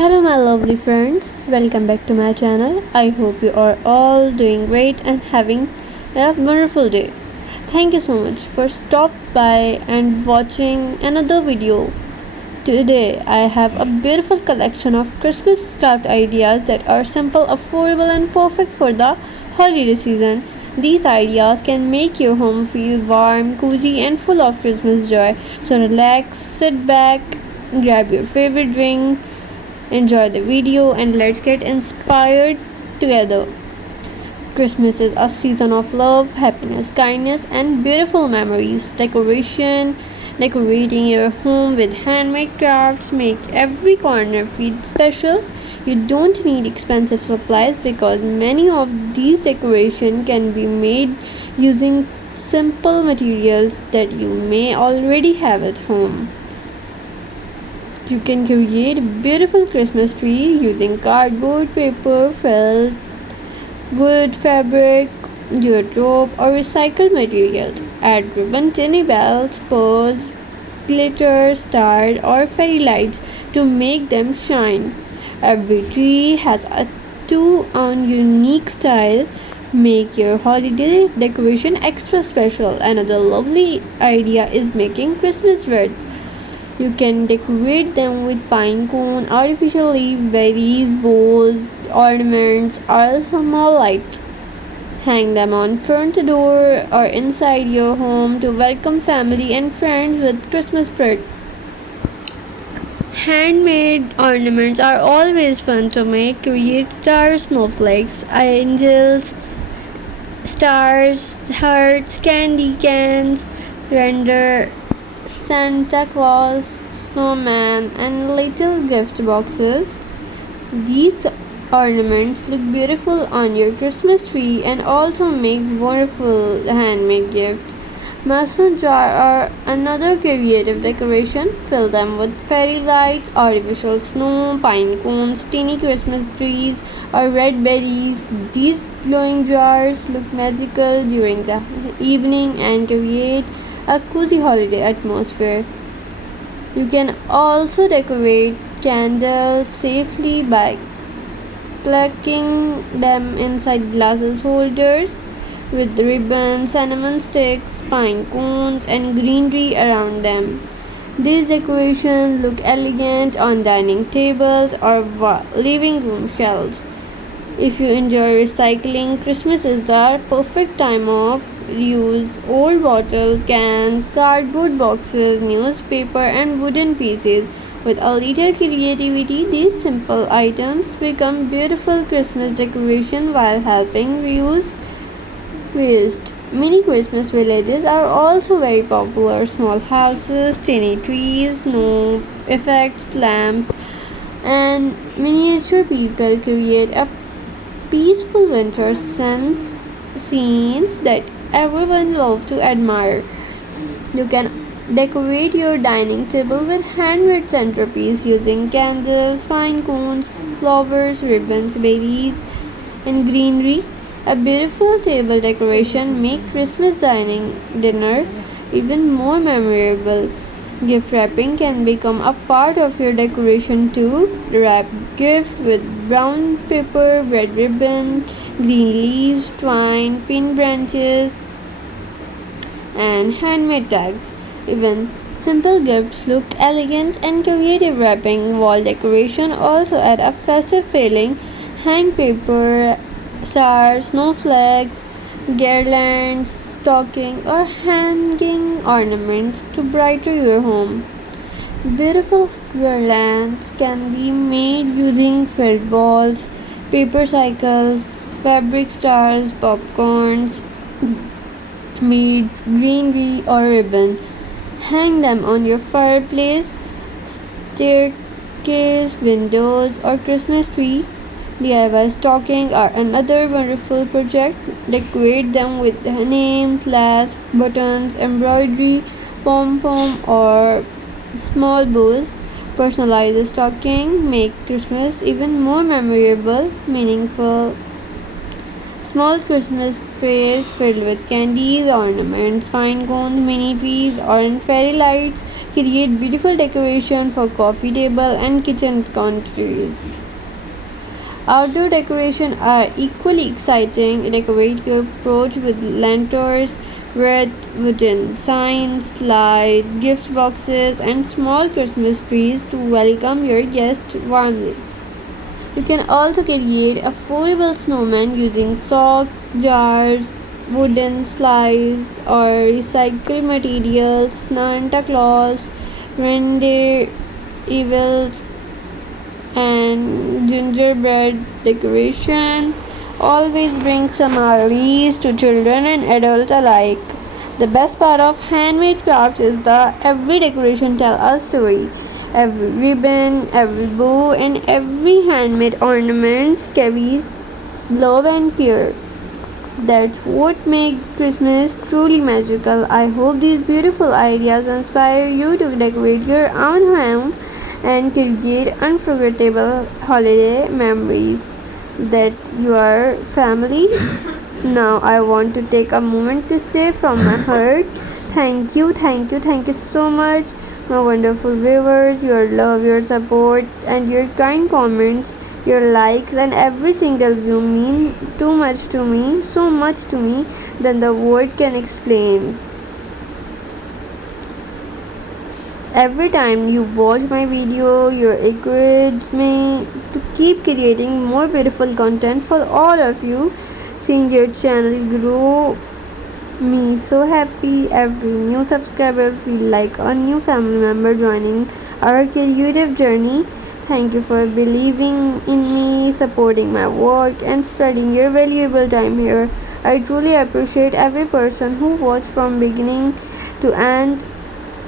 Hello, my lovely friends. Welcome back to my channel. I hope you are all doing great and having a wonderful day. Thank you so much for stop by and watching another video. Today, I have a beautiful collection of Christmas craft ideas that are simple, affordable, and perfect for the holiday season. These ideas can make your home feel warm, cozy, and full of Christmas joy. So relax, sit back, grab your favorite drink, enjoy the video, and let's get inspired together. Christmas is a season of love, happiness, kindness, and beautiful memories. Decorating your home with handmade crafts make every corner feel special. You don't need expensive supplies because many of these decorations can be made using simple materials that you may already have at home. You can create a beautiful Christmas tree using cardboard, paper, felt, wood, fabric, your rope, or recycled materials. Add ribbon, tiny bells, pearls, glitter, stars, or fairy lights to make them shine. Every tree has a two own unique style. Make your holiday decoration extra special. Another lovely idea is making Christmas wreaths. You can decorate them with pine cone, artificial leaf, berries, bows, ornaments, or small lights. Hang them on front door or inside your home to welcome family and friends with Christmas spirit. Handmade ornaments are always fun to make. Create stars, snowflakes, angels, stars, hearts, candy cans, render Santa Claus, snowman, and little gift boxes. These ornaments look beautiful on your Christmas tree and also make wonderful handmade gifts. Mason jar are another creative decoration. Fill them with fairy lights, artificial snow, pine cones, teeny Christmas trees, or red berries. These glowing jars look magical during the evening and create a cozy holiday atmosphere. You can also decorate candles safely by plucking them inside glasses holders with ribbons, cinnamon sticks, pine cones, and greenery around them. These decorations look elegant on dining tables or living room shelves. If you enjoy recycling, Christmas is the perfect time of reuse old bottle cans, cardboard boxes, newspaper, and wooden pieces. With a little creativity, these simple items become beautiful Christmas decoration while helping reduce waste. Mini Christmas villages are also very popular. Small houses, tiny trees, snow effects, lamp, and miniature people create a peaceful winter scenes that everyone loves to admire. You can decorate your dining table with handmade centerpiece using candles, pine cones, flowers, ribbons, berries, and greenery. A beautiful table decoration make Christmas dining dinner even more memorable. Gift wrapping can become a part of your decoration too. Wrap gift with brown paper, red ribbon, green leaves, twine, pin branches, and handmade tags. Even simple gifts look elegant and creative. Wrapping wall decoration also add a festive feeling. Hang paper, stars, snowflakes, garlands, stocking, or hanging ornaments to brighten your home. Beautiful garlands can be made using felt balls, paper cycles, fabric stars, popcorns, beads, greenery, or ribbon. Hang them on your fireplace, staircase, windows, or Christmas tree. DIY stocking are another wonderful project. Decorate them with names, lace, buttons, embroidery, pom-pom, or small bows. Personalize the stocking, make Christmas even more memorable, meaningful. Small Christmas trays filled with candies, ornaments, pine cones, mini trees, or fairy lights create beautiful decoration for coffee table and kitchen countries. Outdoor decoration are equally exciting. Decorate your porch with lanterns, red wooden signs, light gift boxes, and small Christmas trees to welcome your guests warmly. You can also create a foldable snowman using socks, jars, wooden slides, or recycled materials. Santa Claus, reindeer, evils, and gingerbread decoration always bring smiles to children and adults alike. The best part of handmade crafts is that every decoration tells a story. Every ribbon, every bow, and every handmade ornament carries love and care. That's what makes Christmas truly magical. I hope these beautiful ideas inspire you to decorate your own home and create unforgettable holiday memories that your family. Now I want to take a moment to say from my heart, thank you so much, my wonderful viewers. Your love, your support, and your kind comments, your likes, and every single view mean too much to me, so much to me than the word can explain. Every time you watch my video, you encourage me to keep creating more beautiful content for all of you. Seeing your channel grow me so happy. Every new subscriber feel like a new family member joining our creative journey. Thank you for believing in me, supporting my work, and spreading your valuable time here. I truly appreciate every person who watched from beginning to end.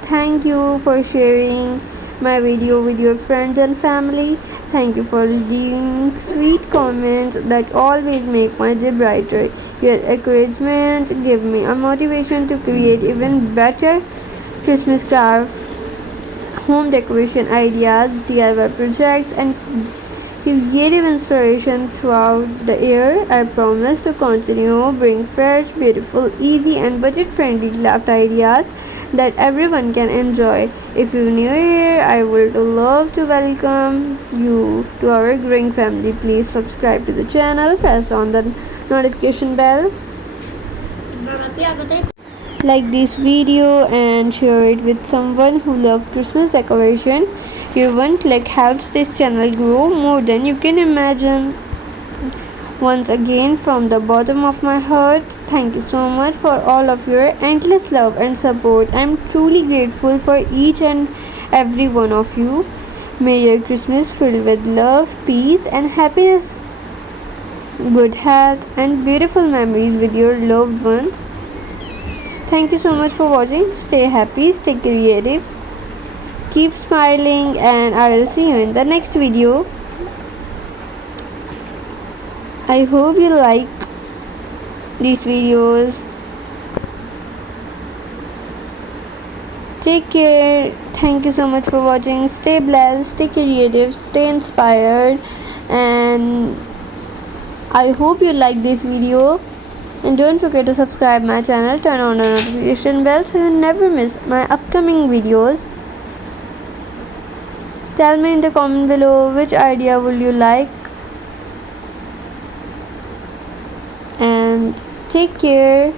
Thank you for sharing my video with your friends and family. Thank you for leaving sweet comments that always make my day brighter. Your encouragement give me a motivation to create even better Christmas crafts, home decoration ideas, DIY projects, and creative inspiration throughout the year. I promise to continue bring fresh, beautiful, easy, and budget-friendly craft ideas that everyone can enjoy. If you're new here, I would love to welcome you to our growing family. Please subscribe to the channel, press on the notification bell, like this video, and share it with someone who loves Christmas decoration. Your one click helps this channel grow more than you can imagine. Once again, from the bottom of my heart, thank you so much for all of your endless love and support. I'm truly grateful for each and every one of you. May your Christmas filled with love, peace, and happiness, good health, and beautiful memories with your loved ones. Thank you so much for watching. Stay happy, stay creative, keep smiling, and I will see you in the next video. I hope you like these videos. Take care. Thank you so much for watching. Stay blessed, stay creative, stay inspired, and I hope you like this video. And don't forget to subscribe my channel, turn on the notification bell so you never miss my upcoming videos. Tell me in the comment below which idea would you like, and take care.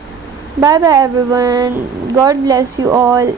Bye bye everyone. God bless you all.